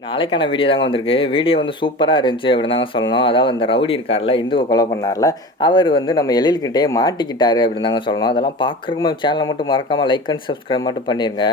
நாளைக்கான வீடியோ தாங்க வந்திருக்கு. வீடியோ வந்து சூப்பரா இருந்துச்சு அப்படின்னு தாங்க சொல்லணும். அதாவது அந்த ரவுடி இருக்கார்ல, இந்துவ கொலை பண்ணார்ல, அவர் வந்து நம்ம எழில்கிட்டயே மாட்டிக்கிட்டாரு அப்படின்னு தாங்க சொல்லணும். அதெல்லாம் பார்க்குறதுக்கு சேனலை மட்டும் மறக்காம லைக் அண்ட் சப்ஸ்கிரைப் மட்டும் பண்ணிருங்க.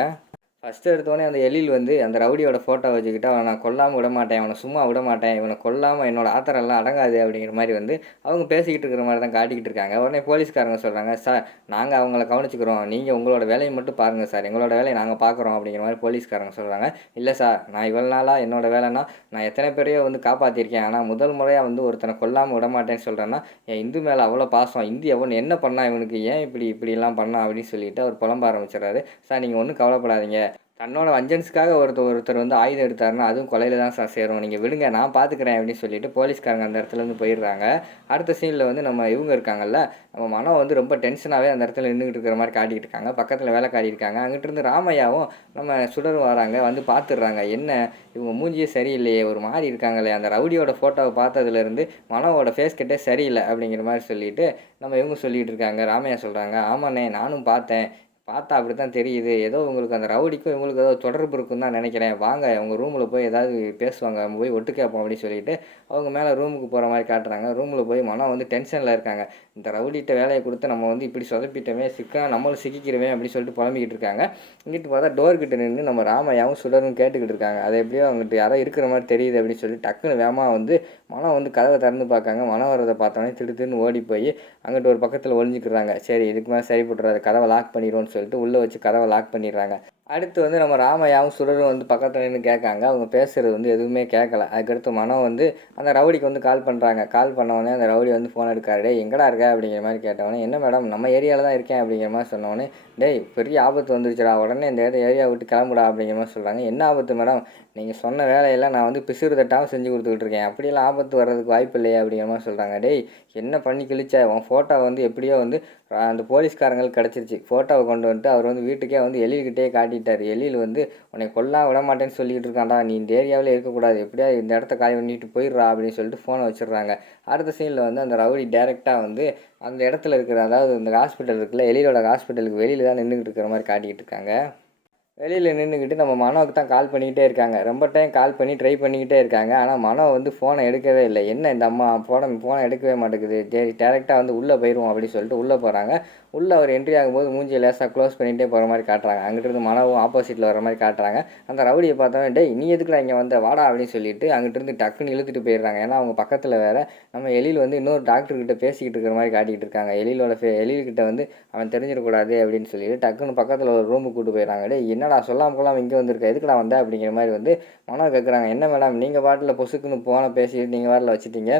ஃபர்ஸ்ட்டு எடுத்தோனே அந்த எழில் வந்து அந்த ரவுடியோட ஃபோட்டோ வச்சுக்கிட்டு, அவன நான் கொல்லாம விடமாட்டேன், அவன சும்மா விடமாட்டேன், இவன கொல்லாம என்னோட ஆத்திரம்லாம் அடங்காது அப்படிங்கிற மாரி வந்து அவங்க பேசிக்கிட்டு இருக்கிற மாரி தான் காட்டிக்கிட்டு இருக்காங்க. உடனே போலீஸ்காரங்க சொல்றாங்க, "சார் நாங்க அவங்கள கவனிச்சுக்கிறோம். நீங்க உங்களோட வேலைய மட்டும் பாருங்க சார். எங்களோட வேலைய நாங்க பார்க்குறோம்." அப்படிங்கிற மாரி போலீஸ்காரங்க சொல்றாங்க. "இல்ல சார், நான் இவ்வளவு நாளா என்னோட வேலைன்னா, நான் எத்தனை பேரையோ வந்து காப்பாத்தியிருக்கேன். ஆனா முதல் முறையா வந்து ஒருத்தன கொல்லாம விடமாட்டேன்னு சொல்றேன்னா, என் இந்து மேல அவ்வளோ பாசம். இந்து என்ன பண்ணான் இவனுக்கு? ஏன் இப்படிலாம் பண்ணான்?" அப்படின்னு சொல்லிட்டு அவர் புலம்ப ஆரம்பிச்சுடுறாரு. "சார் நீங்க ஒண்ணும் கவலைப்படாதீங்க. தன்னோட வஞ்சன்ஸ்க்காக ஒருத்தர் வந்து ஆயுதம் எடுத்தாருன்னா, அதுவும் கொலையில தான் சார் சேரும். நீங்க விடுங்க நான் பார்த்துக்கிறேன் அப்படின்னு சொல்லிட்டு போலீஸ்காரங்க அந்த இடத்துலேருந்து போயிடுறாங்க. அடுத்த சீன்ல வந்து நம்ம இவங்க இருக்காங்கல்ல, நம்ம மனோ வந்து ரொம்ப டென்ஷனாவே அந்த இடத்துல நின்னுகிட்டு இருக்கிற மாரி காட்டிக்கிட்டு இருக்காங்க. பக்கத்துல வேலைக்காரி இருக்காங்க. அங்கிட்டிருந்து ராமையாவும் நம்ம சுடரும் வராங்க. வந்து பார்த்துடுறாங்க. என்ன இவங்க மூஞ்சியே சரியில்லையே, ஒரு மாரி இருக்காங்களே, அந்த ரவுடியோட ஃபோட்டோவ பார்த்ததுலேருந்து மனோவோட ஃபேஸ் கட்டே சரியில்ல அப்படிங்கிற மாரி சொல்லிட்டு, நம்ம இவங்க சொல்லிட்டு இருக்காங்க. ராமையா சொல்றாங்க, "ஆமாண்ணே நானும் பார்த்தேன். பார்த்தா அப்படித்தான் தெரியுது. ஏதோ உங்களுக்கு அந்த ரவுடிக்கும் இவங்களுக்கும் ஏதோ தொடர்பு இருக்குன்னு தான் நினைக்கிறேன். வாங்க உங்க ரூம்ல போய் ஏதாவது பேசுவாங்க. நம்ம போய் ஒட்டு கேட்போம்." அப்படின்னு சொல்லிட்டு அவங்க மேலே ரூமுக்கு போகிற மாதிரி காட்டுறாங்க. ரூமில் போய் மனம் வந்து டென்ஷனில் இருக்காங்க. இந்த ரவுடிகிட்ட வேலையை கொடுத்து நம்ம வந்து இப்படி சொதப்பிட்டோமே, நம்மளும் சிக்கிக்கிறோமே அப்படின்னு சொல்லிட்டு புலம்பிக்கிட்டு இருக்காங்க. இங்கிட்டு பார்த்தா டோர்கிட்ட நின்று நம்ம ராமையாவும் சுடரும் கேட்டுக்கிட்டு இருக்காங்க. அதை எப்படியோ அவங்ககிட்ட யாரோ இருக்கிற மாதிரி தெரியுது அப்படின்னு சொல்லி டக்குன்னு வேகமாக வந்து மனம் வந்து கதவை திறந்து பார்க்காங்க. மனம் வரதை பார்த்தோன்னே திடுன்னு ஓடி போய் அங்கிட்டு ஒரு பக்கத்தில் ஒளிஞ்சிக்கிறாங்க. சரி இதுக்கு மேலே சரிப்பட்டுறாது, கதவை லாக் பண்ணிடுவோன்னு சொல்லிட்டு உள்ளே வச்சு கதவை லாக் பண்ணிடுறாங்க. அடுத்து வந்து நம்ம ராமையாவும் சுடரும் வந்து பக்கத்தில் நின்று கேட்காங்க. அவங்க பேசுகிறது வந்து எதுவுமே கேட்கல. அதுக்கடுத்து மனம் வந்து அந்த ரவுடிக்கு வந்து கால் பண்ணுறாங்க. கால் பண்ணவொடனே அந்த ரவுடி வந்து ஃபோன் எடுக்காரு. "டேய் எங்கடா இருக்க?" அப்படிங்கிற மாதிரி கேட்டவொடனே, "என்ன மேடம் நம்ம ஏரியாவில் தான் இருக்கேன்." அப்படிங்கிற மாதிரி சொன்னவொடனே, "டேய் பெரிய ஆபத்து வந்துருச்சுடா, உடனே இந்த ஏரியா விட்டு கிளம்புடா." அப்படிங்கிற மாதிரி சொல்கிறாங்க. "என்ன ஆபத்து மேடம்? நீங்கள் சொன்ன வேலையெல்லாம் நான் வந்து பிசுறு தட்டாமல் செஞ்சு கொடுத்துக்கிட்டு இருக்கேன். அப்படியெல்லாம் ஆபத்து வர்றதுக்கு வாய்ப்பு இல்லையே." அப்படிங்கிற மாதிரி சொல்கிறாங்க. "டேய் என்ன பண்ணி கிழிச்ச? உன் ஃபோட்டோ வந்து எப்படியோ வந்து அந்த போலீஸ்காரங்களுக்கு கிடச்சிருச்சு. ஃபோட்டோவை கொண்டு வந்துட்டு அவர் வந்து வீட்டுக்கே வந்து எழில்கிட்டே காட்டிட்டார். எழில் வந்து உன்னை கொல்லாம விட மாட்டேன்னு சொல்லிக்கிட்டு இருக்கான்டா. நீ இந்த ஏரியாவிலே இருக்கக்கூடாது. எப்படியா இந்த இடத்த காலி பண்ணிட்டு போயிடுறா." அப்படின்னு சொல்லிட்டு ஃபோனை வச்சிடுறாங்க. அடுத்த சீனில் வந்து அந்த ரவுடி டேரெக்டாக வந்து அந்த இடத்துல இருக்கிற, அதாவது இந்த ஹாஸ்பிட்டல் இருக்குல்ல, எழிலோட ஹாஸ்பிட்டலுக்கு வெளியில் தான் நின்றுக்கிட்டு இருக்கிற மாதிரி காட்டிக்கிட்டு இருக்காங்க. வெளியில் நின்றுக்கிட்டு நம்ம மனோவுக்கு தான் கால் பண்ணிக்கிட்டே இருக்காங்க. ரொம்ப டைம் கால் பண்ணி ட்ரை பண்ணிக்கிட்டே இருக்காங்க. ஆனால் மனோ வந்து ஃபோனை எடுக்கவே இல்லை. என்ன இந்த அம்மா ஃபோனை எடுக்கவே மாட்டேங்குது. சரி டேரெக்டாக வந்து உள்ளே போயிடுவோம் அப்படின்னு சொல்லிட்டு உள்ளே போகிறாங்க. உள்ளே அவர் என்ட்ரி ஆகும்போது மூஞ்சியை லேசாக க்ளோஸ் பண்ணிகிட்டே போகிற மாதிரி காட்டுறாங்க. அங்கிட்டிருந்து மனோவும் ஆப்போசிட்டில் வர மாதிரி காட்டுறாங்க. அந்த ரவுடியை பார்த்தோன்னே, "டேய் நீ எதுக்குடா இங்கே வந்த, வாடா." அப்படின்னு சொல்லிட்டு அங்கிட்டிருந்து டக்குன்னு இழுத்துட்டு போயிடுறாங்க. ஏன்னா அவங்க பக்கத்தில் வேற நம்ம எழில் வந்து இன்னொரு டாக்டர்கிட்ட பேசிக்கிட்டு இருக்கிற மாதிரி காட்டிக்கிட்டு இருக்காங்க. எழில்கிட்ட வந்து அவன் தெரிஞ்சிடக்கூடாது அப்படின்னு சொல்லிட்டு டக்குன்னு பக்கத்தில் ஒரு ரூமுக்கு கூட்டு போயிடறாங்க. "டேய் என்னடா சொல்லாமல் கொள்ளாமல் இங்கே வந்திருக்க, எதுக்குடா வந்த?" அப்படிங்கிற மாதிரி வந்து மனோ கேட்குறாங்க. "என்ன மேடம் நீங்கள் பாட்டில் பொசுக்குன்னு ஃபோனை பேசிட்டு நீங்கள் பாட்டில் வச்சுட்டீங்க.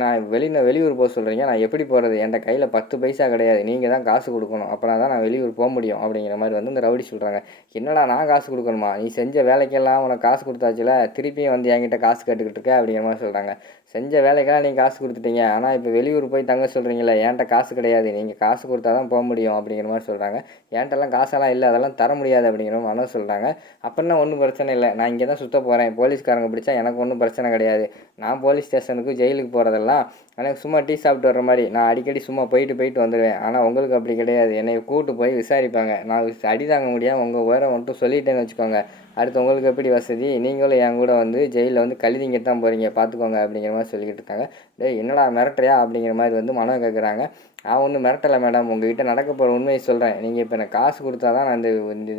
நான் வெளியூர் போக சொல்கிறீங்க. நான் எப்படி போகிறது? என்கிட்ட கையில் 10 பைசா கிடையாது. நீங்கள் தான் காசு கொடுக்கணும். அப்புறம் தான் நான் வெளியூர் போக முடியும்." அப்படிங்கிற மாதிரி வந்து இந்த ரவுடி சொல்கிறாங்க. "என்னடா நான் காசு கொடுக்கணுமா? நீ செஞ்ச வேலைக்கெல்லாம் உனக்கு காசு கொடுத்தாச்சுல, திருப்பியும் வந்து என்கிட்ட காசு கேட்டுக்கிட்டு இருக்க." அப்படிங்கிற மாதிரி சொல்கிறாங்க. "செஞ்ச வேலைக்கெல்லாம் நீங்கள் காசு கொடுத்துட்டீங்க. ஆனால் இப்போ வெளியூர் போய் தங்க சொல்கிறீங்களே, என்கிட்ட காசு கிடையாது. நீங்கள் காசு கொடுத்தா தான் போக முடியும்." அப்படிங்கிற மாதிரி சொல்கிறாங்க. "என்கிட்டலாம் காசெல்லாம் இல்லை, அதெல்லாம் தர முடியாது." அப்படிங்கிற மாதிரி மனோ சொல்கிறாங்க. "அப்படின்னா ஒன்றும் பிரச்சனை இல்லை. நான் இங்கே தான் சுற்ற போகிறேன். போலீஸ்காரங்க பிடிச்சா எனக்கு ஒன்றும் பிரச்சனை கிடையாது. நான் போலீஸ் ஸ்டேஷனுக்கு ஜெயிலுக்கு போகிறதெல்லாம் எனக்கு சும்மா டீ சாப்பிட்டு வர்ற மாதிரி. நான் அடிக்கடி சும்மா போயிட்டு வந்துடுவேன். ஆனால் உங்களுக்கு அப்படி கிடையாது. என்னை கூப்பிட்டு போய் விசாரிப்பாங்க. நான் அடி தாங்க முடியாமல் உங்கள் உயரம் மட்டும் சொல்லிட்டேன்னு வச்சுக்கோங்க, அடுத்து உங்களுக்கு எப்படி வசதி? நீங்களும் என் கூட வந்து ஜெயிலில் வந்து கழுதிங்க தான் போகிறீங்க, பார்த்துக்கோங்க." அப்படிங்கிற மாதிரி சொல்லிக்கிட்டு இருக்காங்க. "டேய் என்னடா மிரட்டுறியா?" அப்படிங்கிற மாதிரி வந்து மனோ கேட்குறாங்க. "நான் ஒன்றும் மிரட்டலை மேடம். உங்ககிட்ட நடக்க போகிற உண்மையை சொல்கிறேன். நீங்கள் இப்போ எனக்கு காசு கொடுத்தா தான் நான்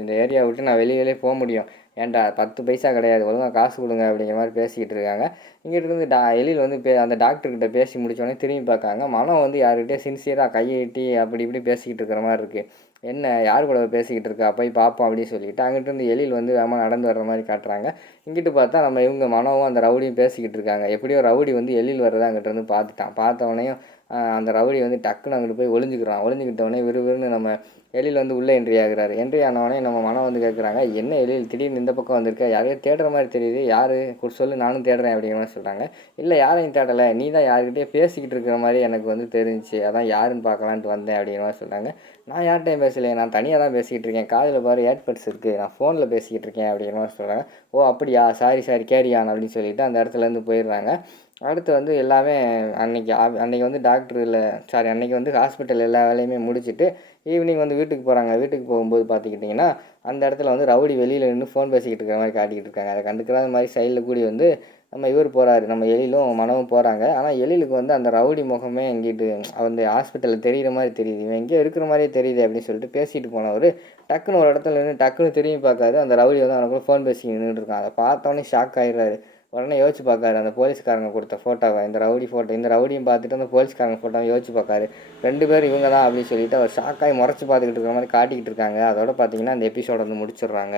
இந்த ஏரியா விட்டு நான் வெளியிலே போக முடியும். ஏன்டா 10 பைசா கிடையாது. ஒழுங்காக காசு கொடுங்க." அப்படிங்கிற மாதிரி பேசிக்கிட்டு இருக்காங்க. இங்கிட்டு இருந்து எழில் வந்து அந்த டாக்டர்கிட்ட பேசி முடிச்சோடனே திரும்பி பார்க்காங்க. மனம் வந்து யாருக்கிட்டே சின்சியராக கையெட்டி அப்படி இப்படி பேசிக்கிட்டு இருக்கிற மாதிரி இருக்குது. "என்ன யார் கூட பேசிக்கிட்டு இருக்கா, போய் பார்ப்போம்." அப்படின்னு சொல்லிட்டு அங்கிட்டிருந்து எழில் வந்து வேகமாக நடந்து வர்ற மாதிரி காட்டுறாங்க. இங்கிட்டு பார்த்தா நம்ம இவங்க மனோவும் அந்த ரவுடியும் பேசிக்கிட்டு இருக்காங்க. எப்படியோ ரவுடி வந்து எழில் வர்றதை அங்கிட்ட இருந்து பார்த்துட்டான். பார்த்தவொடனேயும் அந்த ரவுடி வந்து டக்குன்னு அங்கிட்டு போய் ஒளிஞ்சுக்கிறான். ஒளிஞ்சுக்கிட்டவொடனே விறுவிறுன்னு நம்ம எழில் வந்து உள்ளே என்ட்ரி ஆகுறாரு. என்ட்ரி ஆனவொடனே நம்ம மனம் வந்து கேட்குறாங்க, "என்ன எழில் திடீர்னு இந்த பக்கம் வந்திருக்க? யாரையோ தேடுற மாதிரி தெரியுது. யார் சொல்லு, நானும் தேடுறேன்." அப்படிங்கிற மாதிரி சொல்கிறாங்க. "இல்லை யாரையும் தேடலை, நீ தான் யாருக்கிட்டே பேசிக்கிட்டு இருக்கிற மாதிரி எனக்கு வந்து தெரிஞ்சிச்சு. அதான் யாருன்னு பார்க்கலான்ட்டு வந்தேன்." அப்படிங்கிற மாதிரி சொல்கிறாங்க. "நான் யார்கிட்டையும் பேசலையே, நான் தனியாக தான் பேசிக்கிட்டு இருக்கேன். காதில் பாரு ஏர்பட்ஸ் இருக்குது, நான் ஃபோனில் பேசிக்கிட்டு இருக்கேன்." அப்படிங்கிற மாதிரி சொல்கிறாங்க. "ஓ அப்படியா, சாரி கேரி ஆன்." அப்படின்னு சொல்லிட்டு அந்த இடத்துலேருந்து போயிடுறாங்க. அடுத்து வந்து எல்லாமே அன்னைக்கு வந்து டாக்டர் இல்லை சாரி அன்னைக்கு வந்து ஹாஸ்பிட்டல் எல்லா வேலையுமே முடிச்சுட்டு ஈவினிங் வந்து வீட்டுக்கு போகிறாங்க. வீட்டுக்கு போகும்போது பார்த்துக்கிட்டிங்கன்னா, அந்த இடத்துல வந்து ரவுடி வெளியில் நின்று ஃபோன் பேசிக்கிட்டு இருக்கிற மாதிரி காட்டிக்கிட்டு இருக்காங்க. அதை கண்டுக்காத மாதிரி சைடில் கூடி வந்து நம்ம இவர் போகிறாரு, நம்ம எழிலும் மனவும் போகிறாங்க. ஆனால் எழிலுக்கு வந்து அந்த ரவுடி முகமே எங்கிட்டு வந்து ஹாஸ்பிட்டலில் தெரிகிற மாதிரி தெரியுது. இவன் எங்கேயோ இருக்கிற மாதிரியே தெரியுது அப்படின்னு சொல்லிட்டு பேசிட்டு போனவர் டக்குன்னு ஒரு இடத்துல நின்று டக்குன்னு திரும்பி பார்க்காரு. அந்த ரவுடி வந்து அவனுக்குள்ள ஃபோன் பேசி நின்றுட்டு இருக்கான். அதை பார்த்தோன்னே ஷாக் ஆகிடுறாரு. உடனே யோசிச்சு பார்க்காரு அந்த போலீஸ்காரங்க கொடுத்த ஃபோட்டோவை, இந்த ரவுடி ஃபோட்டோ, இந்த ரவுடியும் பார்த்துட்டு அந்த போலீஸ்காரங்க ஃபோட்டோவை யோசிச்சு பார்க்காரு. 2 பேரும் இவங்க தான் அப்படின்னு சொல்லிட்டு அவர் ஷாக்காகி முறைச்சி பார்த்துக்கிட்டு இருக்கிற மாதிரி காட்டிக்கிட்டு இருக்காங்க. அதோட பார்த்தீங்கன்னா அந்த எபிசோட வந்து முடிச்சிடுறாங்க.